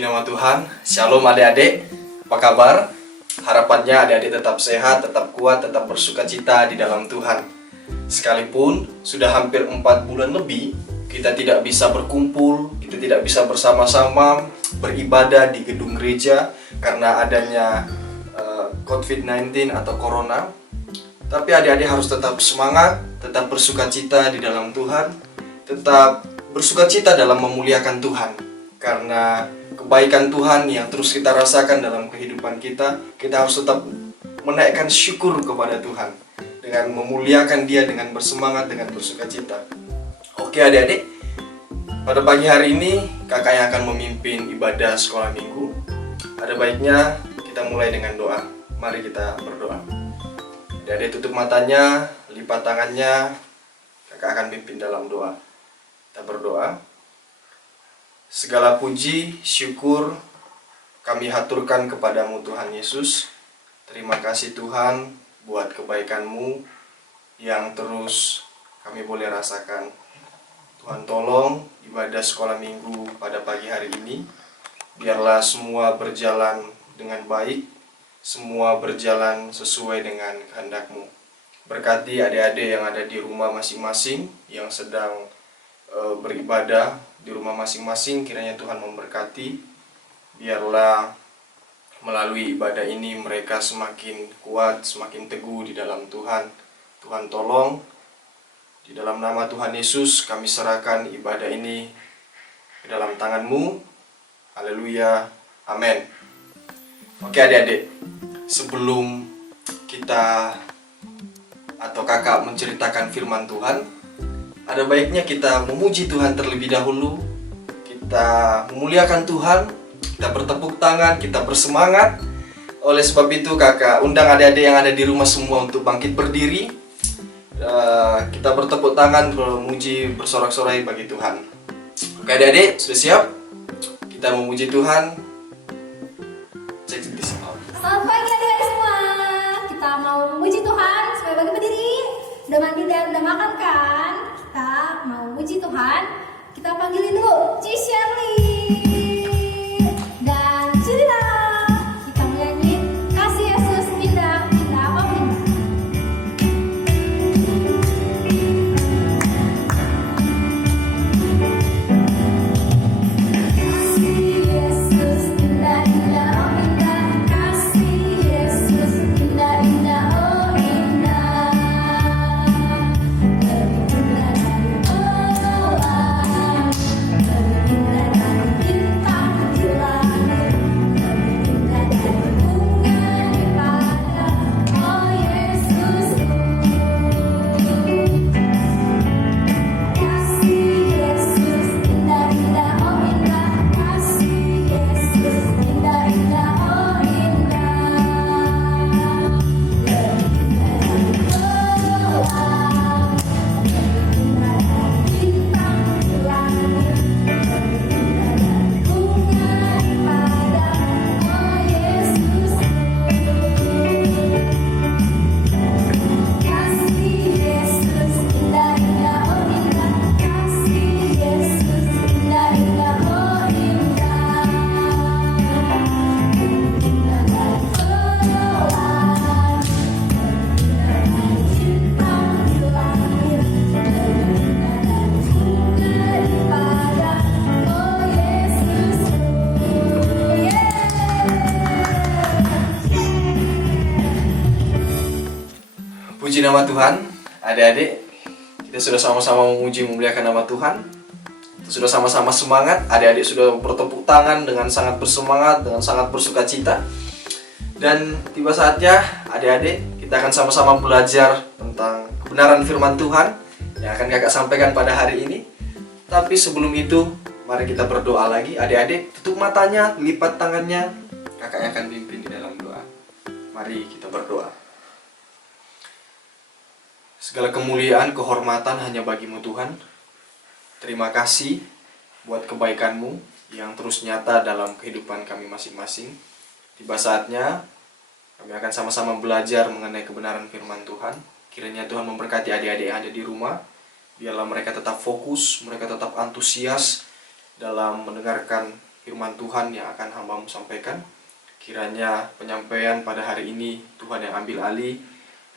Puji nama Tuhan. Shalom adik-adik. Apa kabar? Harapannya adik-adik tetap sehat, tetap kuat, tetap bersuka cita di dalam Tuhan. Sekalipun sudah hampir 4 bulan lebih kita tidak bisa berkumpul, kita tidak bisa bersama-sama beribadah di gedung gereja karena adanya COVID-19 atau Corona. Tapi adik-adik harus tetap semangat, tetap bersuka cita di dalam Tuhan, tetap bersuka cita dalam memuliakan Tuhan. Karena kebaikan Tuhan yang terus kita rasakan dalam kehidupan kita, kita harus tetap menaikkan syukur kepada Tuhan dengan memuliakan Dia, dengan bersemangat, dengan bersuka cita. Oke adik-adik, pada pagi hari ini kakak yang akan memimpin ibadah sekolah minggu. Ada baiknya kita mulai dengan doa. Mari kita berdoa. Adik-adik tutup matanya, lipat tangannya, kakak akan pimpin dalam doa. Kita berdoa. Segala puji, syukur kami haturkan kepadamu Tuhan Yesus. Terima kasih Tuhan buat kebaikan-Mu yang terus kami boleh rasakan. Tuhan tolong ibadah sekolah minggu pada pagi hari ini. Biarlah semua berjalan dengan baik, semua berjalan sesuai dengan kehendak-Mu. Berkati adik-adik yang ada di rumah masing-masing, yang sedang beribadah di rumah masing-masing, kiranya Tuhan memberkati. Biarlah melalui ibadah ini mereka semakin kuat, semakin teguh di dalam Tuhan. Tuhan tolong, di dalam nama Tuhan Yesus kami serahkan ibadah ini ke dalam tangan-Mu. Haleluya, amin. Oke adik-adik, sebelum kita atau kakak menceritakan firman Tuhan, ada baiknya kita memuji Tuhan terlebih dahulu. Kita memuliakan Tuhan, kita bertepuk tangan, kita bersemangat. Oleh sebab itu kakak undang adik-adik yang ada di rumah semua untuk bangkit berdiri. Kita bertepuk tangan, memuji, bersorak-sorai bagi Tuhan. Oke adik-adik, sudah siap? Kita memuji Tuhan. Check this out. Selamat pagi adik-adik semua. Kita mau memuji Tuhan. Supaya bagi berdiri. Udah mandi dan udah makan kan? Kita mau memuji Tuhan. Kita panggilin dulu Ci Shirley dan Cilina. Kita menyanyi Kasih Yesus Indah, Indah apa indah. Kasih Yesus indah, indah, oh indah. Kasih Yesus indah, indah, oh indah. Lebih indah dari bulan, lebih indah dari bintang di langit, lebih indah dari bunga di padang, oh Yesusku. Kasih Yesus indah, indah, oh indah. Kasih Yesus indah, indah, oh indah. Lebih indah dari bulan, lebih indah dari bintang di langit, lebih indah dari bunga di padang, oh Yesusku. Kasih Yesus indah, indah, oh indah. Kasih Yesus indah, indah, oh indah. Lebih indah dari bulan, lebih indah dari bintang di langit, lebih indah dari bunga di padang, oh Yesusku. Puji nama Tuhan. Adik-adik, kita sudah sama-sama memuji, memuliakan nama Tuhan. Kita sudah sama-sama semangat. Adik-adik sudah bertepuk tangan dengan sangat bersemangat, dengan sangat bersuka cita. Dan tiba saatnya adik-adik kita akan sama-sama belajar tentang kebenaran firman Tuhan yang akan kakak sampaikan pada hari ini. Tapi sebelum itu, mari kita berdoa lagi. Adik-adik tutup matanya, lipat tangannya. Kakak yang akan pimpin di dalam doa. Mari kita berdoa. Segala kemuliaan, kehormatan hanya bagi-Mu Tuhan. Terima kasih buat kebaikan-Mu yang terus nyata dalam kehidupan kami masing-masing. Tiba saatnya kami akan sama-sama belajar mengenai kebenaran firman Tuhan. Kiranya Tuhan memberkati adik-adik yang ada di rumah. Biarlah mereka tetap fokus, mereka tetap antusias dalam mendengarkan firman Tuhan yang akan hambamu sampaikan. Kiranya penyampaian pada hari ini Tuhan yang ambil alih,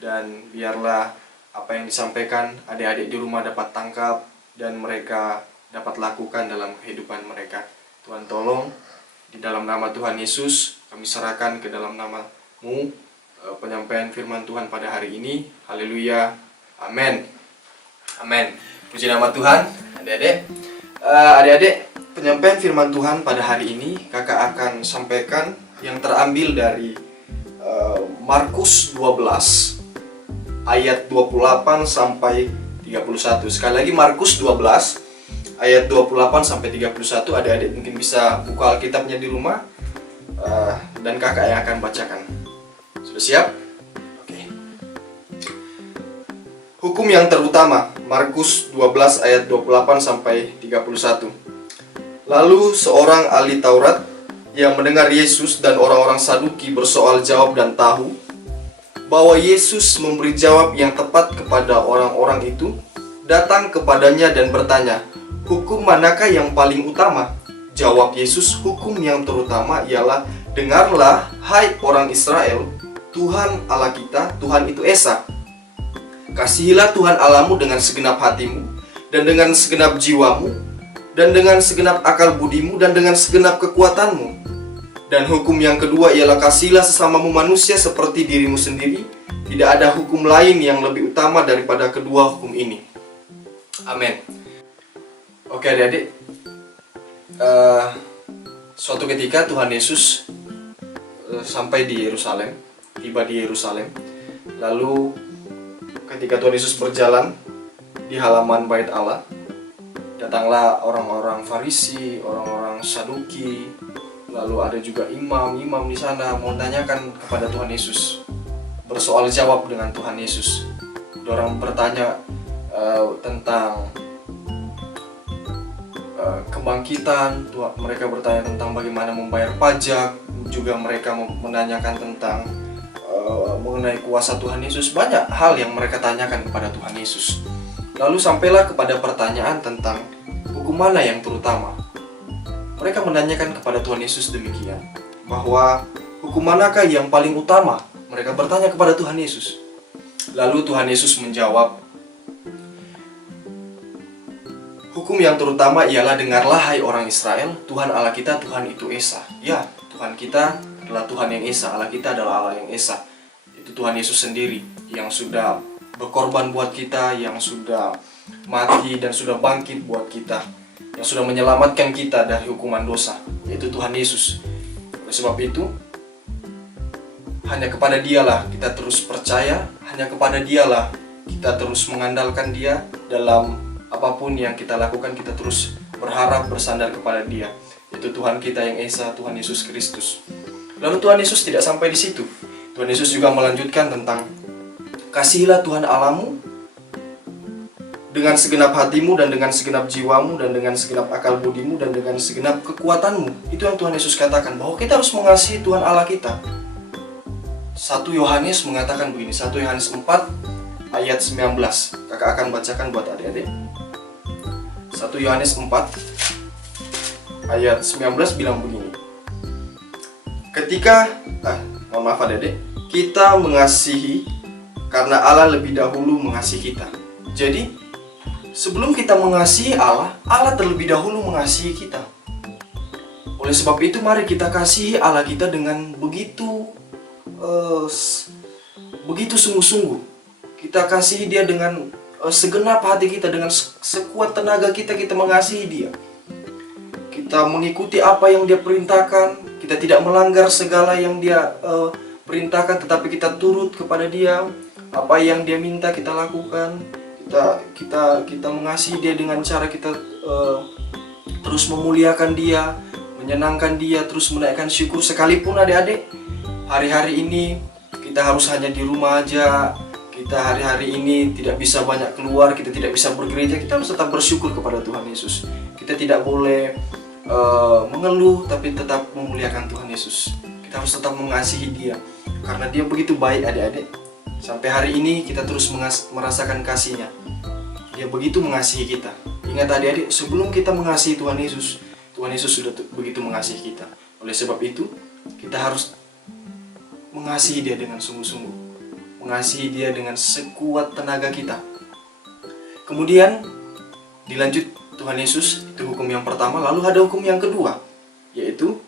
dan biarlah apa yang disampaikan adik-adik di rumah dapat tangkap dan mereka dapat lakukan dalam kehidupan mereka. Tuhan tolong, di dalam nama Tuhan Yesus kami serahkan ke dalam nama-Mu penyampaian firman Tuhan pada hari ini. Haleluya, amin. Amin. Puji nama Tuhan. Adik-adik, penyampaian firman Tuhan pada hari ini kakak akan sampaikan yang terambil dari Markus 12 ayat 28 sampai 31. Sekali lagi Markus 12 ayat 28 sampai 31. Adik-adik mungkin bisa buka Alkitabnya di rumah, dan kakak yang akan bacakan. Sudah siap? Oke. Hukum yang terutama, Markus 12 ayat 28 sampai 31. Lalu seorang ahli Taurat yang mendengar Yesus dan orang-orang Saduki bersoal jawab dan tahu bahwa Yesus memberi jawab yang tepat kepada orang-orang itu, datang kepadanya dan bertanya, "Hukum manakah yang paling utama?" Jawab Yesus, "Hukum yang terutama ialah, dengarlah, hai orang Israel, Tuhan Allah kita, Tuhan itu Esa. Kasihilah Tuhan Allahmu dengan segenap hatimu, dan dengan segenap jiwamu, dan dengan segenap akal budimu, dan dengan segenap kekuatanmu. Dan hukum yang kedua ialah, kasihilah sesamamu manusia seperti dirimu sendiri. Tidak ada hukum lain yang lebih utama daripada kedua hukum ini." Amin. Oke adik-adik, suatu ketika Tuhan Yesus sampai di Yerusalem, tiba di Yerusalem. Lalu ketika Tuhan Yesus berjalan di halaman bait Allah, datanglah orang-orang Farisi, orang-orang Saduki, lalu ada juga imam-imam di sana mau tanyakan kepada Tuhan Yesus, bersoal jawab dengan Tuhan Yesus. Orang bertanya tentang kebangkitan, mereka bertanya tentang bagaimana membayar pajak, juga mereka menanyakan tentang mengenai kuasa Tuhan Yesus. Banyak hal yang mereka tanyakan kepada Tuhan Yesus. Lalu sampailah kepada pertanyaan tentang hukum mana yang terutama. Mereka menanyakan kepada Tuhan Yesus demikian, bahwa hukum manakah yang paling utama? Mereka bertanya kepada Tuhan Yesus. Lalu Tuhan Yesus menjawab, "Hukum yang terutama ialah, dengarlah hai orang Israel, Tuhan Allah kita, Tuhan itu Esa." Ya, Tuhan kita adalah Tuhan yang Esa, Allah kita adalah Allah yang Esa. Itu Tuhan Yesus sendiri yang sudah berkorban buat kita, yang sudah mati dan sudah bangkit buat kita, yang sudah menyelamatkan kita dari hukuman dosa, yaitu Tuhan Yesus. Oleh sebab itu, hanya kepada Dialah kita terus percaya, hanya kepada Dialah kita terus mengandalkan Dia dalam apapun yang kita lakukan. Kita terus berharap bersandar kepada Dia, yaitu Tuhan kita yang Esa, Tuhan Yesus Kristus. Lalu Tuhan Yesus tidak sampai di situ. Tuhan Yesus juga melanjutkan tentang, kasihilah Tuhan Allahmu dengan segenap hatimu, dan dengan segenap jiwamu, dan dengan segenap akal budimu, dan dengan segenap kekuatanmu. Itu yang Tuhan Yesus katakan, bahwa kita harus mengasihi Tuhan Allah kita. 1 Yohanes mengatakan begini, 1 Yohanes 4 ayat 19. Kakak akan bacakan buat adik-adik. 1 Yohanes 4 ayat 19 bilang begini, mohon maaf adik-adik, kita mengasihi karena Allah lebih dahulu mengasihi kita. Jadi sebelum kita mengasihi Allah, Allah terlebih dahulu mengasihi kita. Oleh sebab itu mari kita kasihi Allah kita dengan begitu sungguh-sungguh. Kita kasihi Dia dengan segenap hati kita, dengan sekuat tenaga kita mengasihi Dia. Kita mengikuti apa yang Dia perintahkan. Kita tidak melanggar segala yang Dia perintahkan, tetapi kita turut kepada Dia. Apa yang Dia minta kita lakukan. Kita mengasihi Dia dengan cara kita terus memuliakan Dia, menyenangkan Dia, terus menaikkan syukur. Sekalipun adik-adik hari-hari ini kita harus hanya di rumah aja, kita hari-hari ini tidak bisa banyak keluar, kita tidak bisa bergereja, kita harus tetap bersyukur kepada Tuhan Yesus. Kita tidak boleh mengeluh, tapi tetap memuliakan Tuhan Yesus. Kita harus tetap mengasihi Dia, karena Dia begitu baik adik-adik. Sampai hari ini kita terus merasakan kasih-Nya. Dia begitu mengasihi kita. Ingat adik-adik, sebelum kita mengasihi Tuhan Yesus Tuhan Yesus sudah begitu mengasihi kita. Oleh sebab itu, kita harus mengasihi Dia dengan sungguh-sungguh, mengasihi Dia dengan sekuat tenaga kita. Kemudian dilanjut Tuhan Yesus, itu hukum yang pertama. Lalu ada hukum yang kedua, yaitu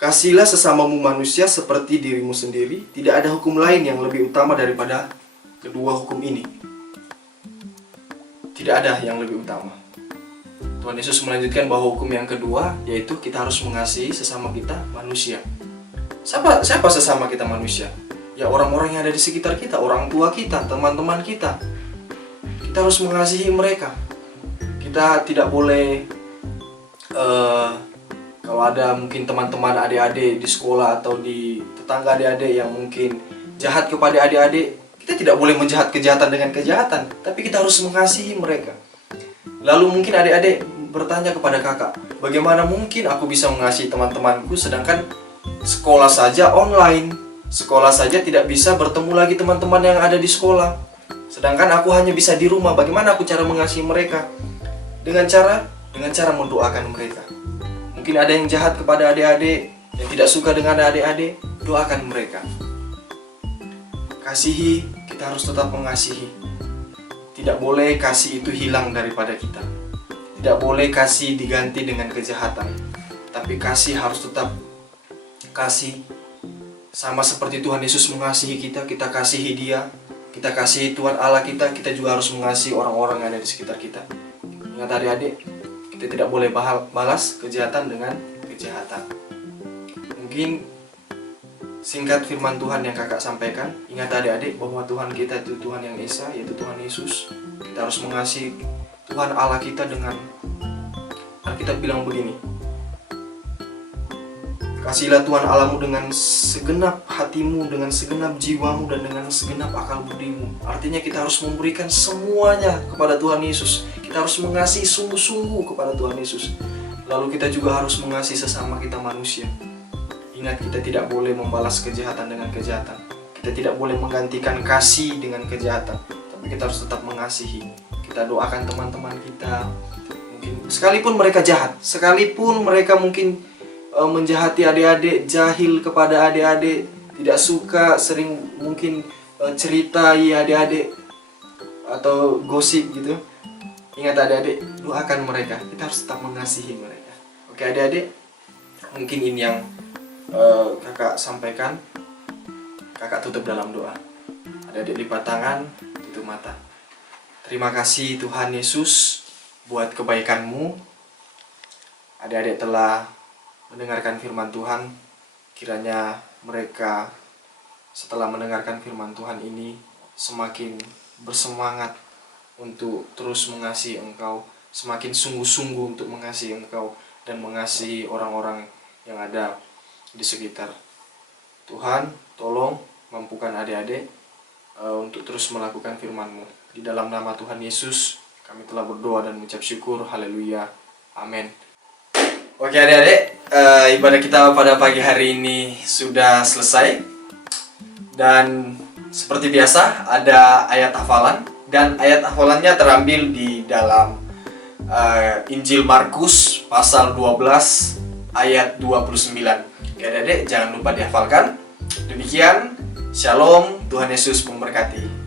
kasihilah sesamamu manusia seperti dirimu sendiri. Tidak ada hukum lain yang lebih utama daripada kedua hukum ini. Tidak ada yang lebih utama. Tuhan Yesus melanjutkan bahwa hukum yang kedua, yaitu kita harus mengasihi sesama kita manusia. Siapa sesama kita manusia? Ya orang-orang yang ada di sekitar kita, orang tua kita, teman-teman kita. Kita harus mengasihi mereka. Kita tidak boleh kalau ada mungkin teman-teman adik-adik di sekolah atau di tetangga adik-adik yang mungkin jahat kepada adik-adik, kita tidak boleh menjahat kejahatan dengan kejahatan, tapi kita harus mengasihi mereka. Lalu mungkin adik-adik bertanya kepada kakak, bagaimana mungkin aku bisa mengasihi teman-temanku sedangkan sekolah saja online, sekolah saja tidak bisa bertemu lagi teman-teman yang ada di sekolah, sedangkan aku hanya bisa di rumah. Bagaimana aku cara mengasihi mereka? Dengan cara mendoakan mereka. Mungkin ada yang jahat kepada adik-adik, yang tidak suka dengan adik-adik, doakan mereka. Kasihi, kita harus tetap mengasihi. Tidak boleh kasih itu hilang daripada kita. Tidak boleh kasih diganti dengan kejahatan. Tapi kasih harus tetap kasih. Sama seperti Tuhan Yesus mengasihi kita, kita kasihi Dia. Kita kasihi Tuhan Allah kita, kita juga harus mengasihi orang-orang yang ada di sekitar kita. Ingat adik-adik, kita tidak boleh balas kejahatan dengan kejahatan. Mungkin singkat firman Tuhan yang kakak sampaikan. Ingat adik-adik bahwa Tuhan kita itu Tuhan yang Esa, yaitu Tuhan Yesus. Kita harus mengasihi Tuhan Allah kita dengan, Alkitab bilang begini, kasihilah Tuhan Allahmu dengan segenap hatimu, dengan segenap jiwamu, dan dengan segenap akal budimu. Artinya kita harus memberikan semuanya kepada Tuhan Yesus. Kita harus mengasihi sungguh-sungguh kepada Tuhan Yesus. Lalu kita juga harus mengasihi sesama kita manusia. Ingat, kita tidak boleh membalas kejahatan dengan kejahatan. Kita tidak boleh menggantikan kasih dengan kejahatan. Tapi kita harus tetap mengasihi. Kita doakan teman-teman kita. Mungkin sekalipun mereka jahat, sekalipun mereka mungkin menjahati adik-adik, jahil kepada adik-adik, tidak suka, sering mungkin ceritai adik-adik atau gosip gitu. Ingat adik-adik, doakan mereka. Kita harus tetap mengasihi mereka. Oke adik-adik, mungkin ini yang kakak sampaikan. Kakak tutup dalam doa. Adik-adik lipat tangan, tutup mata. Terima kasih Tuhan Yesus buat kebaikan-Mu. Adik-adik telah mendengarkan firman Tuhan. Kiranya mereka setelah mendengarkan firman Tuhan ini semakin bersemangat untuk terus mengasihi Engkau, semakin sungguh-sungguh untuk mengasihi Engkau dan mengasihi orang-orang yang ada di sekitar. Tuhan, tolong mampukan adik-adik untuk terus melakukan firman-Mu. Di dalam nama Tuhan Yesus kami telah berdoa dan mengucap syukur. Haleluya. Amin. Oke adik-adik, ibadah kita pada pagi hari ini sudah selesai. Dan seperti biasa ada ayat hafalan. Dan ayat hafalannya terambil di dalam Injil Markus pasal 12 ayat 29. Oke adik-adik, jangan lupa dihafalkan. Demikian, Shalom, Tuhan Yesus memberkati.